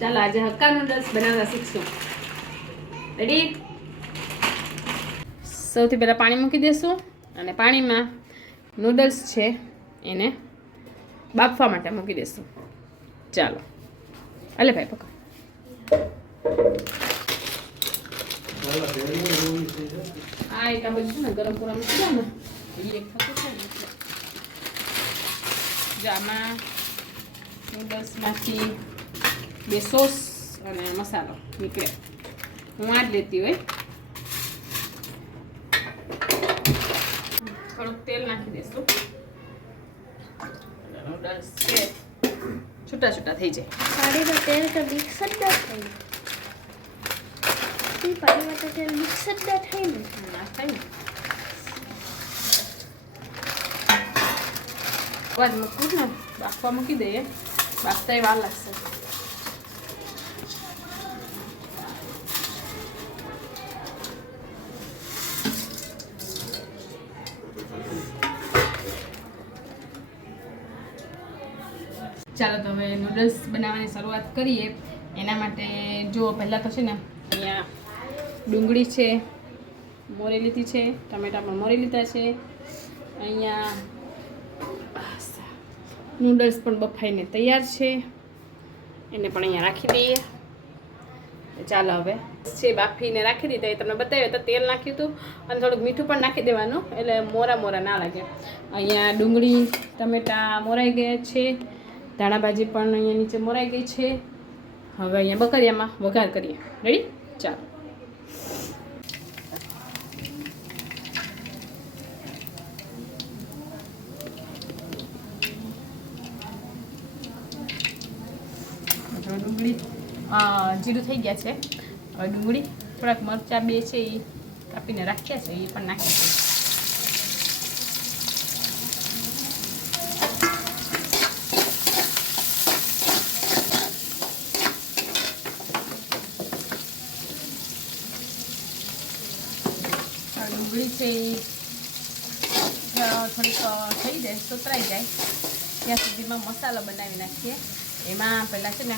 ચાલો આજે hakka noodles બનાવતા શીખશું. રેડી? સૌથી પહેલાં પાણી મૂકી દઈશું અને પાણીમાં નૂડલ્સ છે એને બાફવા માટે મૂકી દઈશું. ચાલો અલે ભાઈ પકડ. આ એક આ બધું છે ને ગરમ પૂરા મૂકી દો ને એ એક થતું છે ને જો આમાં નૂડલ્સમાંથી બે સોસ અને મસાલો નીકળે. હું આ જ લેતી હોય. થોડુંક તેલ નાખી દઈશું. નૂડલ્સ છે છૂટા છૂટા થઈ જાય. પાણીમાં તેલ તો મિક્સ જ ના થાય. પાણીમાં તો તેલ મિક્સ જ ના થાય ને. ના થાય ને. અવાજ મૂકવું ને બાફવા મૂકી દઈએ. બાફતા વાર લાગશે. ચાલો તો હવે નૂડલ્સ બનાવવાની શરૂઆત કરીએ. એના માટે જો પહેલાં તો છે ને અહીંયા ડુંગળી છે મોરી લીધી છે, ટમેટા પણ મોરી લીધા છે. અહીંયા નૂડલ્સ પણ બફાઈને તૈયાર છે, એને પણ અહીંયા રાખી દઈએ. ચાલો હવે છે બાફીને રાખી દીધા. એ તમને બતાવ્યું તો તેલ નાખ્યું હતું અને થોડુંક મીઠું પણ નાખી દેવાનું એટલે મોરા મોરા ના લાગે. અહીંયા ડુંગળી ટમેટા મોરાઈ ગયા છે, ધાણાભાજી પણ અહીંયા નીચે મોરાઈ ગઈ છે. હવે અહીંયા બકરિયામાં વઘાર કરીએ. રેડી? ચાલો. ડુંગળી જીરું થઈ ગયા છે. હવે ડુંગળી થોડાક મરચાં બે છે એ કાપીને રાખ્યા છે એ પણ નાખી દઈએ. ડુંગળી છે એ થોડીક થઈ જાય સોતરાઈ જાય ત્યાં સુધીમાં મસાલો બનાવી નાખીએ. એમાં પહેલાં છે ને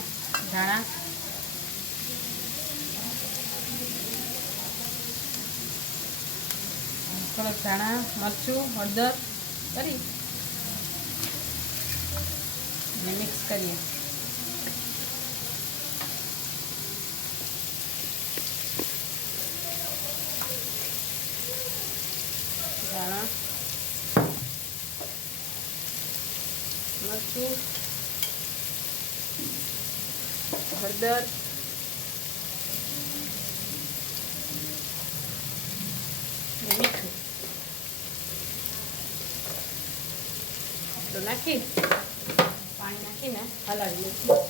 ધાણા થોડોક ધાણા મરચું હળદર કરી અને મિક્સ કરીએ. ધાણા મરચું હળદર મીઠું તો નાખી પાણી નાખીને હલાવી લઈશું.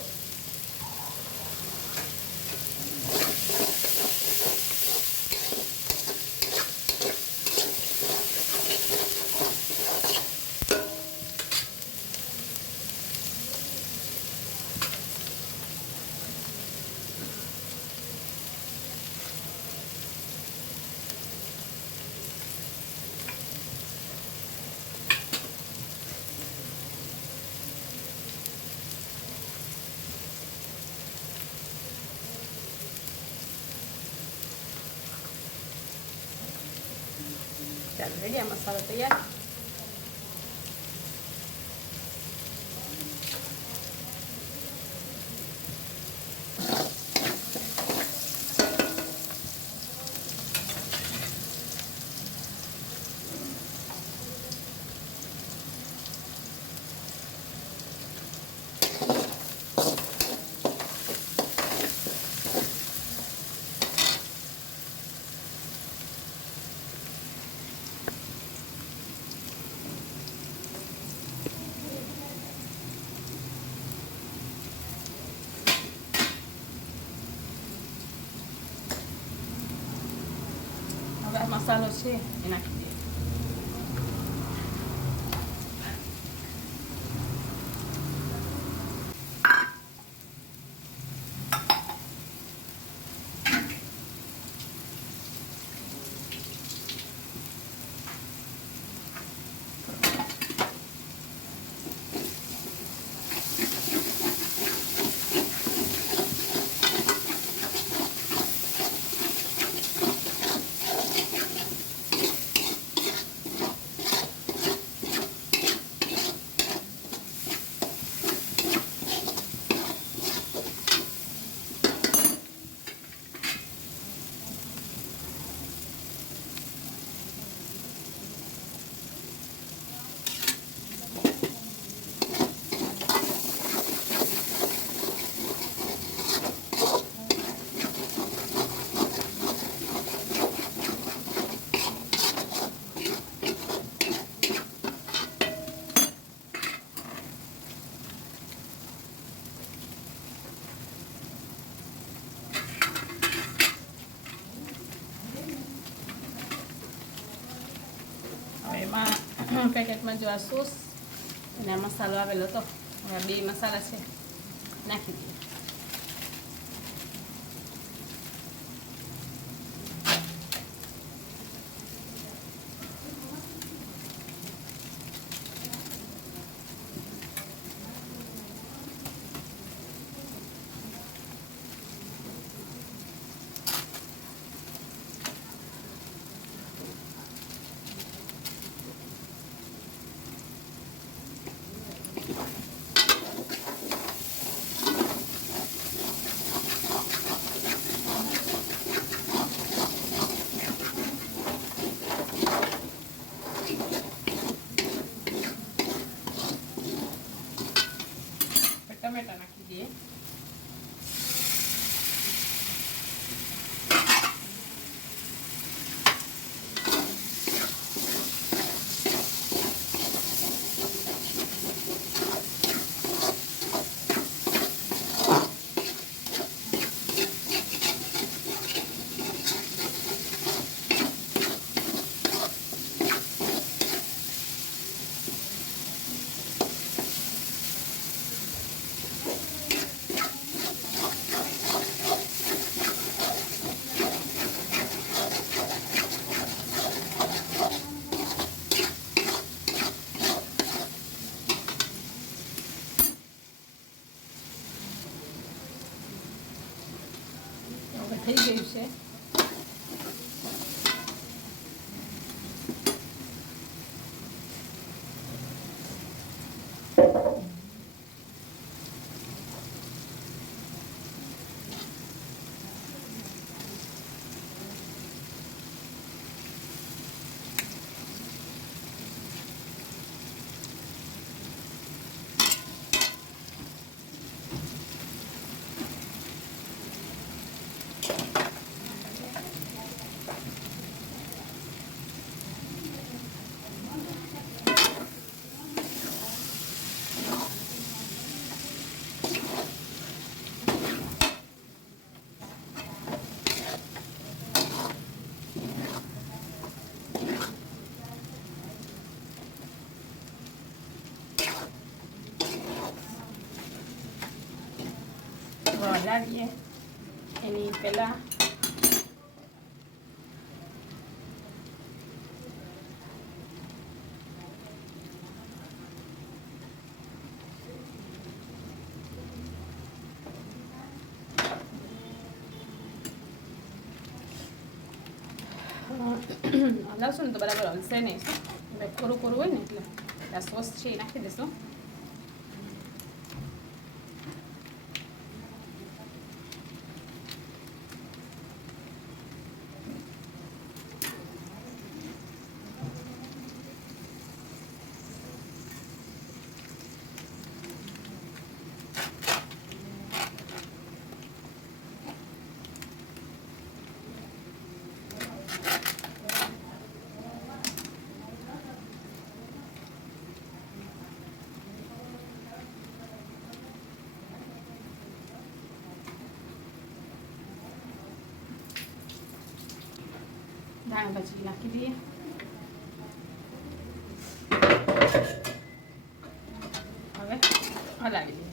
ચાલો રેડી. આ મસાલો તૈયાર. હવે મસાલો છે એ નાખી દઈએ. પેકેટમાં જો આ સોસ અને આ મસાલો આવેલો હતો. હવે આ બે મસાલા છે નાખી દઈએ. ટમેટા નાખી દઈએ. થઈ ગયું છે. હલાવીએ એની પહેલાં હલાવશું ને તો બરાબર હલશે નહીં. કોરું કોરું હોય ને એટલે આ સોસ છે એ નાખી દઈશું. ધાણા ભાજી નાખી દઈએ. હવે હલાવી દઈએ.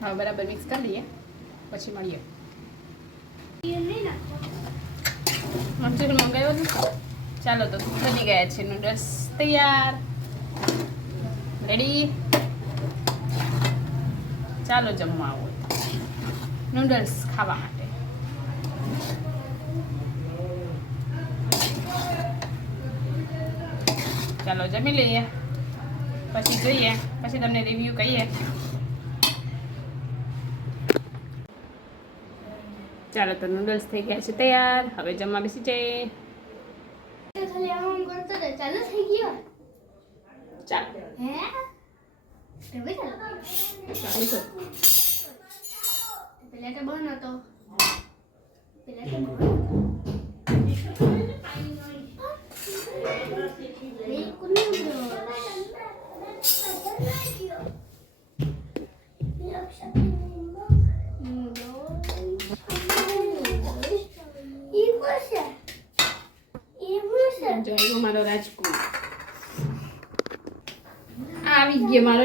હવે બરાબર મિક્સ કરી લઈએ પછી મળીએ. મંચુરિયન મંગાવ્યો ને. ચાલો તો બની ગયા છે નૂડલ્સ તૈયાર. રેડી. ચાલો જમવા આવો નૂડલ્સ ખાવા માટે. ચાલો જમી લઈએ પછી જોઈએ પછી તમને રિવ્યૂ કહીએ. ચાલો તો નૂડલ્સ થઈ ગયા છે તૈયાર. હવે જમવા બેસી જઈએ. ખાલી આમ કરતો તો ચાલુ થઈ ગયો ચાલો હે તમે ચાલો ચાલુ કર. પેલા તો બન હતો પેલા તો બન બિલકુલ જો આવ્યો મારો રાજકુમાર. આવી ગયો મારો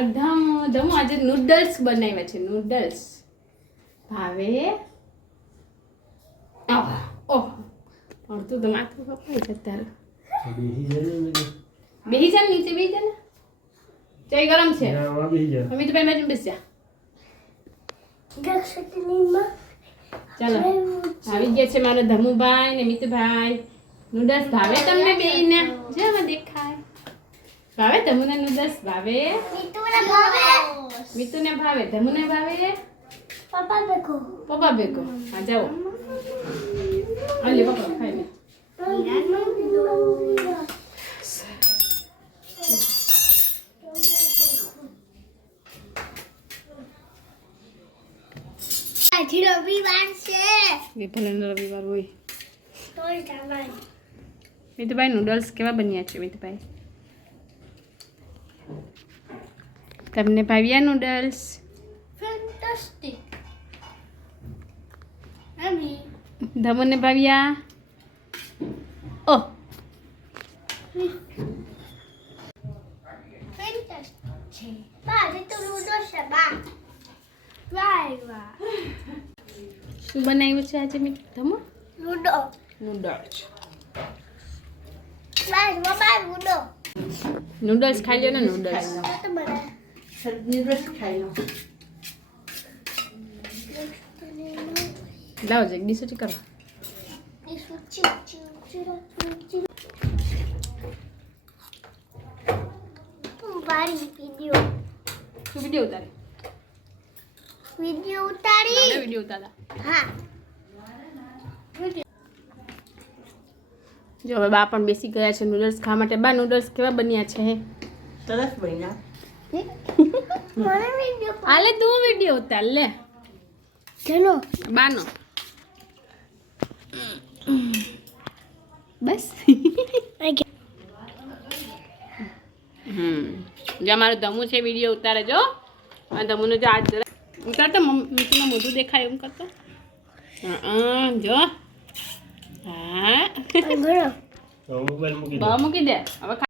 ધમો. આજે નૂડલ્સ બનાવ્યા છે. નૂડલ્સ ભાવે. ઓહ અડધું તો માથું કપાય છે તારું. બેહી જા નીચે બેહી જા ને. ચાય ગરમ છે. અમિતભાઈ બાજુ બેસી જા. ચાલો આવી ગયા છે મારા ધમુભાઈ ને મિતભાઈ. નૂડલ્સ ભાવે તમને બેયને? જો હવે દેખાય. ભાવે ધમુને નૂડલ્સ ભાવે? મિતુને ભાવે, ધમુને ભાવે? પપ્પા ભેગો. હા જાઓ. હાલે પપ્પા ખાઈ લે. આજે રવિવાર છે એ ભલે રવિવાર હોય. તોય જવાનું મિતુભાઈ નૂડલ્સ કેવા બન્યા છે મિતુભાઈ? તમને ભાવ્યા નૂડલ્સ? ફેન્ટાસ્ટિક અમી ધમુને ભાવ્યા? ઓહ ફેન્ટાસ્ટિક છે બા જે તો લૂડો છે બા વાહ વાહ શું બનાવ્યું છે આજે ધમુ? Ludo noodles. બા લૂડો નૂડલ્સ ખાઈ લ્યો ને નૂડલ્સ. તો બના લાવો જલ્દી શું કરો. એ સુચી વારી વિડિયો શું વિડીયો ઉતારે? વિડિયો ઉતારી વિડીયો ઉતારા. હા જો હવે બા પણ બેસી ગયા છે નૂડલ્સ ખાવા માટે. બા નૂડલ્સ કેવા બન્યા છે? સરસ બન્યા. મને વિડિયો હાલે તું વિડીયો ઉતાર લે. ચલો બાનો બસ. જો અમારું ધમુ છે વિડીયો ઉતારે. જો આ ધમુને જો હાથ જરા ઉતારતો મીઠુંનું મોઢું દેખાય એમ કરતો. જો હા મોબાઈલ મૂકી બહુ મૂકી દે હવે.